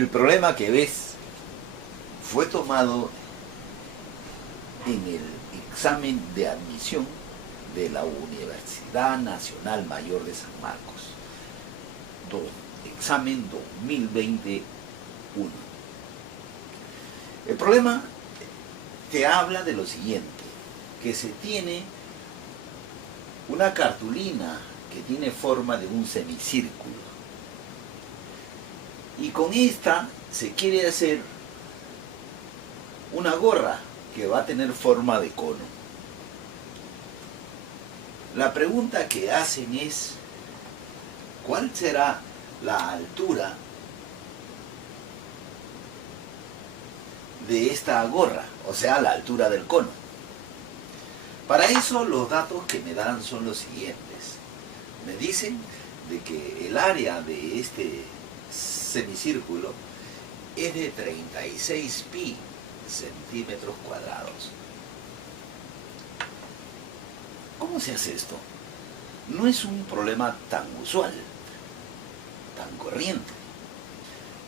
El problema que ves fue tomado en el examen de admisión de la Universidad Nacional Mayor de San Marcos, examen 2021. El problema te habla de lo siguiente, que se tiene una cartulina que tiene forma de un semicírculo, y con esta se quiere hacer una gorra que va a tener forma de cono. La pregunta que hacen es, ¿cuál será la altura de esta gorra? O sea, la altura del cono. Para eso los datos que me dan son los siguientes. Me dicen de que el área de este semicírculo es de 36 pi centímetros cuadrados. ¿Cómo se hace esto? No es un problema tan usual, tan corriente.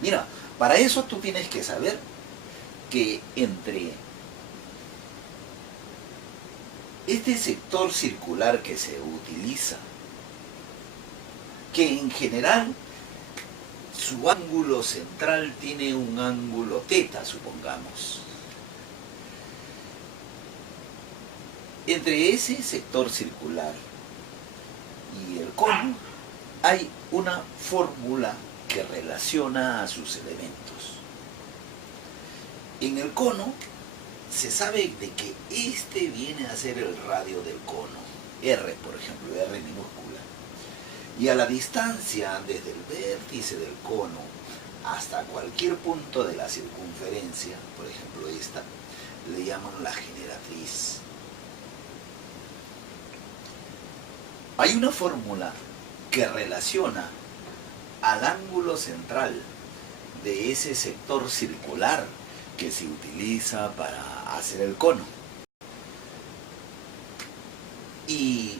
Mira, para eso tú tienes que saber que entre este sector circular que se utiliza, que en general su ángulo central tiene un ángulo teta, supongamos. Entre ese sector circular y el cono hay una fórmula que relaciona a sus elementos. En el cono se sabe de que este viene a ser el radio del cono, R por ejemplo, R minúscula. Y a la distancia desde el vértice del cono hasta cualquier punto de la circunferencia, por ejemplo esta, le llaman la generatriz. Hay una fórmula que relaciona al ángulo central de ese sector circular que se utiliza para hacer el cono. Y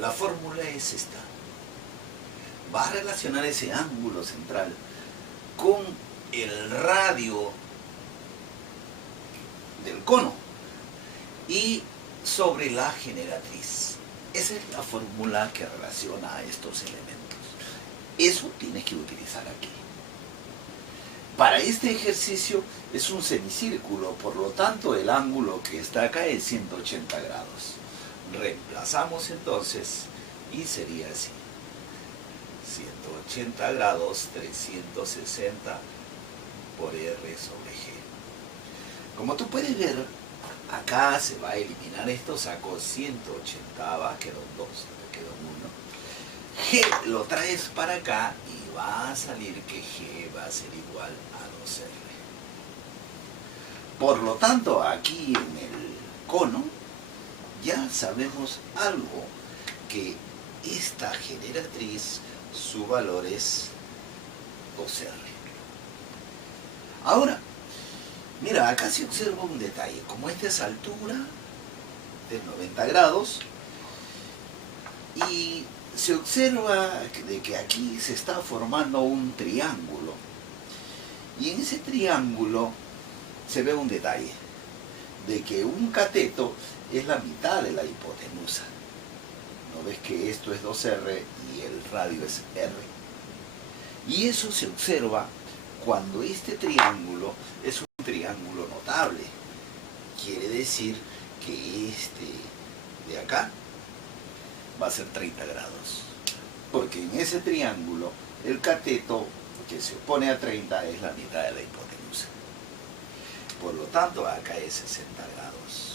la fórmula es esta. Va a relacionar ese ángulo central con el radio del cono y sobre la generatriz. Esa es la fórmula que relaciona a estos elementos. Eso tienes que utilizar aquí. Para este ejercicio es un semicírculo, por lo tanto el ángulo que está acá es 180 grados. Reemplazamos entonces y sería así. 180 grados, 360 por R sobre G. Como tú puedes ver, acá se va a eliminar esto, saco 180, quedó 2, quedó 1. G lo traes para acá y va a salir que G va a ser igual a 2R. Por lo tanto, aquí en el cono ya sabemos algo, que esta generatriz, su valor es 2R. Ahora, mira, acá se observa un detalle. Como esta es altura de 90 grados, y se observa de que aquí se está formando un triángulo. Y en ese triángulo se ve un detalle, de que un cateto es la mitad de la hipotenusa. ¿No ves que esto es 2R y el radio es R? Y eso se observa cuando este triángulo es un triángulo notable. Quiere decir que este de acá va a ser 30 grados. Porque en ese triángulo el cateto que se opone a 30 es la mitad de la hipotenusa. Por lo tanto, acá es 60 grados.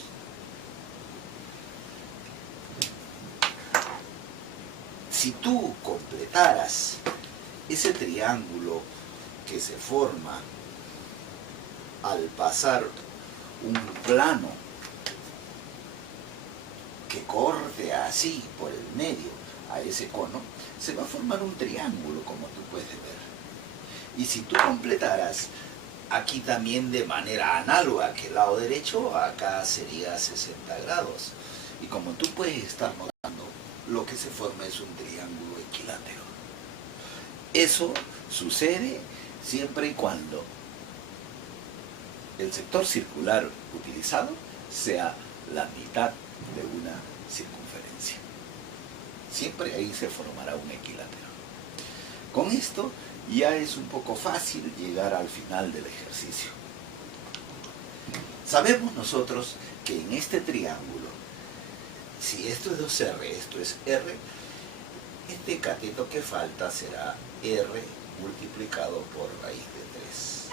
Si tú completaras ese triángulo que se forma al pasar un plano que corte así por el medio a ese cono, se va a formar un triángulo, como tú puedes ver. Y si tú completaras aquí también de manera análoga que el lado derecho, acá sería 60 grados. Y como tú puedes estar notando, lo que se forma es un triángulo equilátero. Eso sucede siempre y cuando el sector circular utilizado sea la mitad de una circunferencia. Siempre ahí se formará un equilátero. Con esto ya es un poco fácil llegar al final del ejercicio. Sabemos nosotros que en este triángulo, si esto es 2R, esto es R, este cateto que falta será R multiplicado por raíz de 3.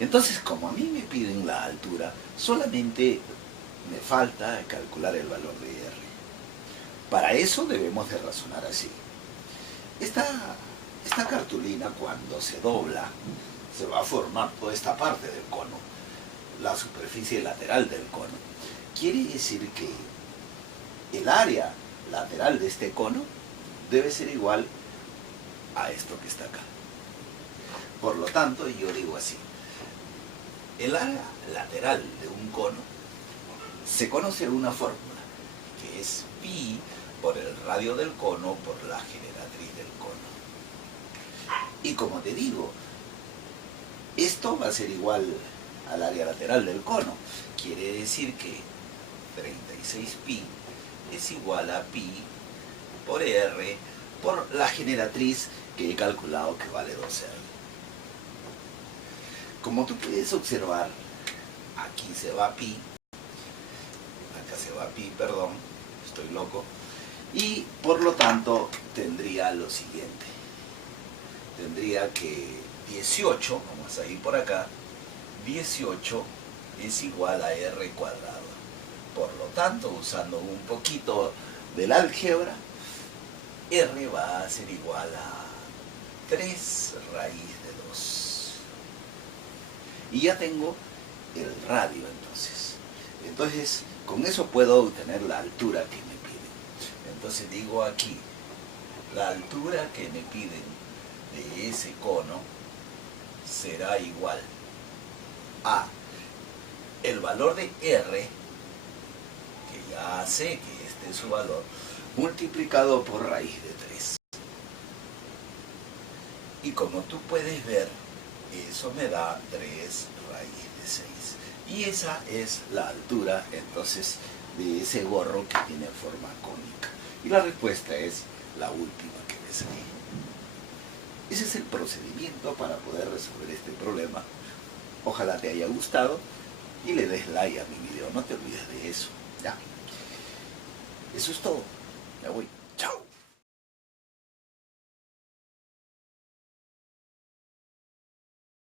Entonces, como a mí me piden la altura, solamente me falta calcular el valor de R. Para eso debemos de razonar así. Esta cartulina, cuando se dobla, se va a formar toda esta parte del cono, la superficie lateral del cono. Quiere decir que el área lateral de este cono debe ser igual a esto que está acá. Por lo tanto, yo digo así: el área lateral de un cono se conoce una fórmula, que es pi por el radio del cono por la generatriz del cono. Y como te digo, esto va a ser igual al área lateral del cono. Quiere decir que 36pi es igual a pi por R por la generatriz que he calculado que vale 2R. Como tú puedes observar, aquí se va pi, acá se va pi, perdón, estoy loco, y por lo tanto tendría lo siguiente. Tendría que 18, vamos a ir por acá, 18 es igual a R cuadrado. Por lo tanto, usando un poquito del álgebra, R va a ser igual a 3 raíz de 2. Y ya tengo el radio entonces. Entonces, con eso puedo obtener la altura que me piden. Entonces digo aquí, la altura que me piden de ese cono será igual a el valor de R, que ya sé que este es su valor, multiplicado por raíz de 3. Y como tú puedes ver, eso me da 3 raíz de 6. Y esa es la altura, entonces, de ese gorro que tiene forma cónica. Y la respuesta es la última que ves ahí. Ese es el procedimiento para poder resolver este problema. Ojalá te haya gustado y le des like a mi video. No te olvides de eso. Ya. Eso es todo. Ya voy.